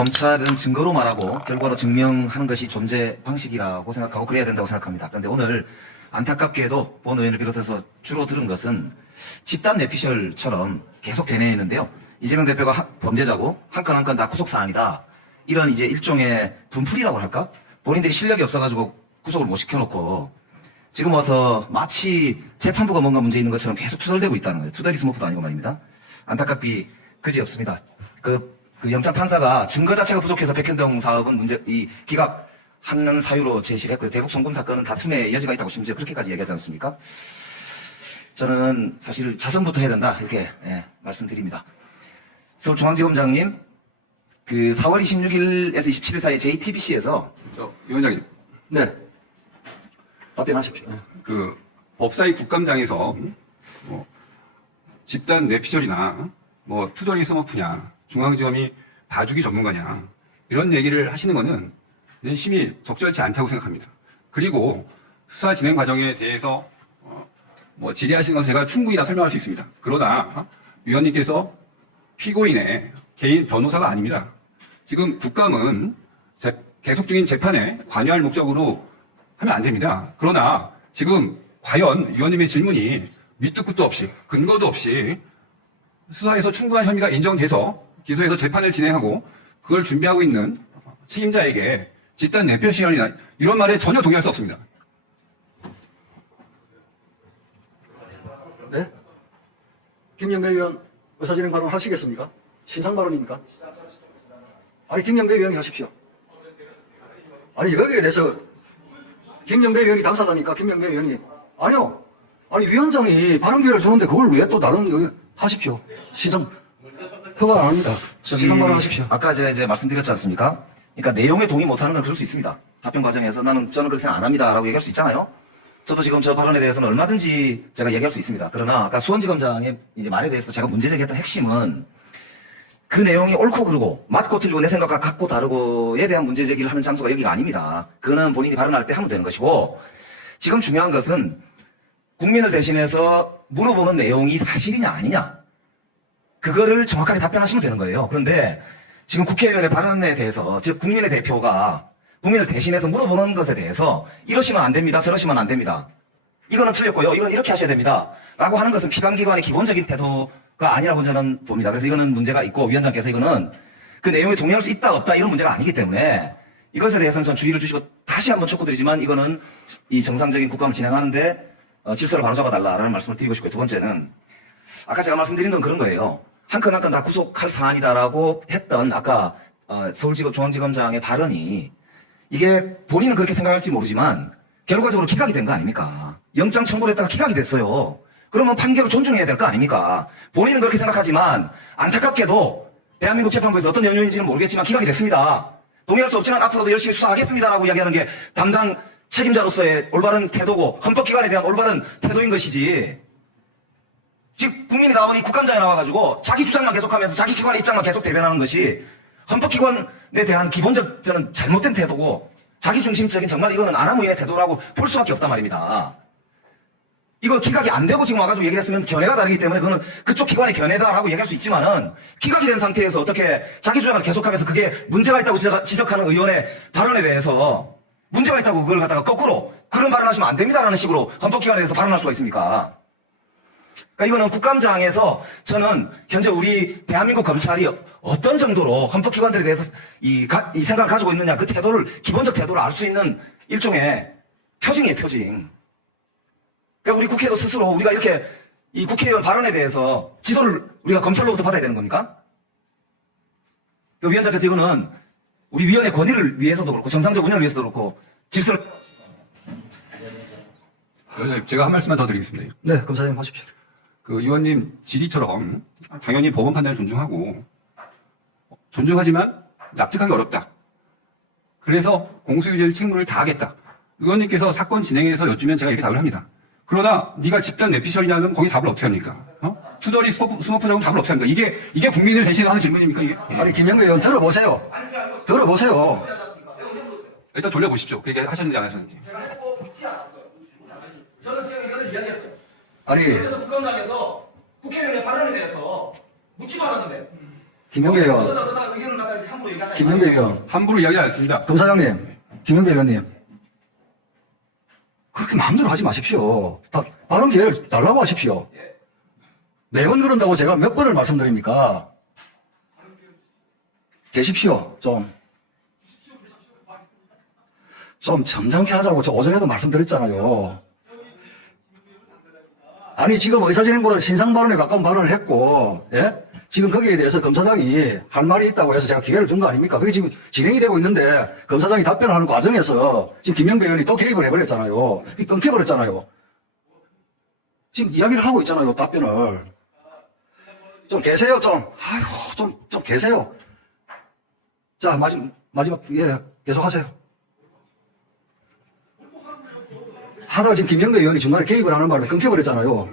검찰은 증거로 말하고 결과로 증명하는 것이 존재 방식이라고 생각하고 그래야 된다고 생각합니다. 그런데 오늘 안타깝게도 본 의원을 비롯해서 주로 들은 것은 집단 뇌피셜처럼 계속 되뇌이는데요. 이재명 대표가 범죄자고 한 건 한 건 다 구속사안이다. 이런 이제 일종의 분풀이라고 할까? 본인들이 실력이 없어가지고 구속을 못 시켜놓고 지금 와서 마치 재판부가 뭔가 문제 있는 것처럼 계속 투덜대고 있다는 거예요. 투덜이 스모프도 아니고 말입니다. 안타깝기 그지없습니다. 그 영장 판사가 증거 자체가 부족해서 백현동 사업은 기각하는 사유로 제시를 했고요. 대북 송금 사건은 다툼의 여지가 있다고 심지어 그렇게까지 얘기하지 않습니까? 저는 사실 자성부터 해야 된다 이렇게 말씀드립니다. 서울중앙지검장님, 그 4월 26일에서 27일 사이 JTBC에서 위원장님, 네. 답변하십시오. 그 법사위 국감장에서 집단 뇌피셜이나 투덜이 스머프냐, 중앙지검이 봐주기 전문가냐 이런 얘기를 하시는 거는 심히 적절치 않다고 생각합니다. 그리고 수사 진행 과정에 대해서 질의하시는 것은 제가 충분히 다 설명할 수 있습니다. 그러나 위원님께서 피고인의 개인 변호사가 아닙니다. 지금 국감은 계속 중인 재판에 관여할 목적으로 하면 안 됩니다. 그러나 지금 과연 위원님의 질문이 밑도 끝도 없이 근거도 없이 수사에서 충분한 혐의가 인정돼서 기소해서 재판을 진행하고 그걸 준비하고 있는 책임자에게 집단 뇌피셜이나 이런 말에 전혀 동의할 수 없습니다. 네? 김영배 의원 의사진행 발언 하시겠습니까? 신상 발언입니까? 아니, 김영배 의원이 하십시오. 아니, 여기에 대해서 김영배 의원이 당사자니까 김영배 의원이 아니요. 아니, 위원장이 발언 기회를 주는데 그걸 왜 또 다른 여기 하십시오. 신상 허가 안 합니다. 신상 발언 하십시오. 아까 제가 이제 말씀드렸지 않습니까? 그러니까 내용에 동의 못하는 건 그럴 수 있습니다. 답변 과정에서 저는 그렇게 생각 안 합니다라고 얘기할 수 있잖아요. 저도 지금 저 발언에 대해서는 얼마든지 제가 얘기할 수 있습니다. 그러나 아까 수원지검장의 이제 말에 대해서 제가 문제 제기했던 핵심은 그 내용이 옳고 그르고 맞고 틀리고 내 생각과 같고 다르고에 대한 문제 제기를 하는 장소가 여기가 아닙니다. 그거는 본인이 발언할 때 하면 되는 것이고 지금 중요한 것은 국민을 대신해서 물어보는 내용이 사실이냐 아니냐 그거를 정확하게 답변하시면 되는 거예요. 그런데 지금 국회의원의 발언에 대해서 즉 국민의 대표가 국민을 대신해서 물어보는 것에 대해서 이러시면 안 됩니다. 저러시면 안 됩니다. 이거는 틀렸고요. 이건 이렇게 하셔야 됩니다. 라고 하는 것은 피감기관의 기본적인 태도가 아니라고 저는 봅니다. 그래서 이거는 문제가 있고 위원장께서 이거는 그 내용에 동의할 수 있다 없다 이런 문제가 아니기 때문에 이것에 대해서는 전 주의를 주시고 다시 한번 촉구드리지만 이거는 이 정상적인 국감을 진행하는데 질서를 바로잡아달라라는 말씀을 드리고 싶고요. 두 번째는 아까 제가 말씀드린 건 그런 거예요. 한 건 한 건 다 구속할 사안이다라고 했던 아까 서울중앙지검장의 발언이 이게 본인은 그렇게 생각할지 모르지만 결과적으로 기각이 된 거 아닙니까? 영장 청구를 했다가 기각이 됐어요. 그러면 판결을 존중해야 될 거 아닙니까? 본인은 그렇게 생각하지만 안타깝게도 대한민국 재판부에서 어떤 연유인지는 모르겠지만 기각이 됐습니다. 동의할 수 없지만 앞으로도 열심히 수사하겠습니다라고 이야기하는 게 담당 책임자로서의 올바른 태도고 헌법기관에 대한 올바른 태도인 것이지. 지금 국민이 나오니 국감장에 나와가지고 자기 주장만 계속하면서 자기 기관의 입장만 계속 대변하는 것이 헌법기관에 대한 기본적 저는 잘못된 태도고 자기중심적인 정말 이거는 아나무인의 태도라고 볼 수밖에 없단 말입니다. 이거 기각이 안 되고 지금 와가지고 얘기를 했으면 견해가 다르기 때문에 그거는 그쪽 기관의 견해다라고 얘기할 수 있지만은 기각이 된 상태에서 어떻게 자기 주장을 계속하면서 그게 문제가 있다고 지적하는 의원의 발언에 대해서 문제가 있다고 그걸 갖다가 거꾸로 그런 발언하시면 안 됩니다라는 식으로 헌법기관에 대해서 발언할 수가 있습니까? 그러니까 이거는 국감장에서 저는 현재 우리 대한민국 검찰이 어떤 정도로 헌법기관들에 대해서 이 생각을 가지고 있느냐 그 태도를 기본적 태도를 알 수 있는 일종의 표징이에요. 표징. 그러니까 우리 국회도 스스로 우리가 이렇게 이 국회의원 발언에 대해서 지도를 우리가 검찰로부터 받아야 되는 겁니까? 그 위원장께서 이거는 우리 위원회 권위를 위해서도 그렇고 정상적 운영을 위해서도 그렇고 질서를 제가 한 말씀만 더 드리겠습니다. 네, 검사님 하십시오. 그 의원님 질의처럼 당연히 법원 판단을 존중하지만 납득하기 어렵다. 그래서 공소유지를 책무를 다하겠다. 의원님께서 사건 진행에서 여쭈면 제가 이렇게 답을 합니다. 그러나 네가 집단 뇌피셜이냐면 거기 답을 어떻게 합니까? 투덜이 스머프냐고 답을 어떻게 합니까? 이게 국민을 대신하는 질문입니까? 이게? 아니, 김영배 의원 들어보세요. 들어보세요. 일단 돌려보십시오. 그 얘기 하셨는지 안 하셨는지. 제가 묻지 않았어요. 저는 지금 이거를 이야기했어요. 아니, 그래서 국감장에서 국회의원의 발언에 대해서 묻지도 않았는데 김영배 의원, 의견을 아까 함부로 얘기하자. 김영배 의원, 함부로 이야기하지 않습니다. 검사장님, 김영배 의원님. 그렇게 마음대로 하지 마십시오. 발언 기회를 달라고 하십시오. 매번 그런다고 제가 몇 번을 말씀드립니까? 계십시오, 좀. 좀 점잖게 하자고 저 오전에도 말씀드렸잖아요. 아니, 지금 의사진행보다 신상 발언에 가까운 발언을 했고, 예? 지금 거기에 대해서 검사장이 할 말이 있다고 해서 제가 기회를 준 거 아닙니까? 그게 지금 진행이 되고 있는데, 검사장이 답변하는 과정에서 지금 김영배 의원이 또 개입을 해버렸잖아요. 끊겨버렸잖아요. 지금 이야기를 하고 있잖아요, 답변을. 좀 계세요, 좀. 아이고, 좀 계세요. 자, 마지막, 예, 계속 하세요. 하다가 지금 김영배 의원이 중간에 개입을 하는 바람에 끊겨버렸잖아요.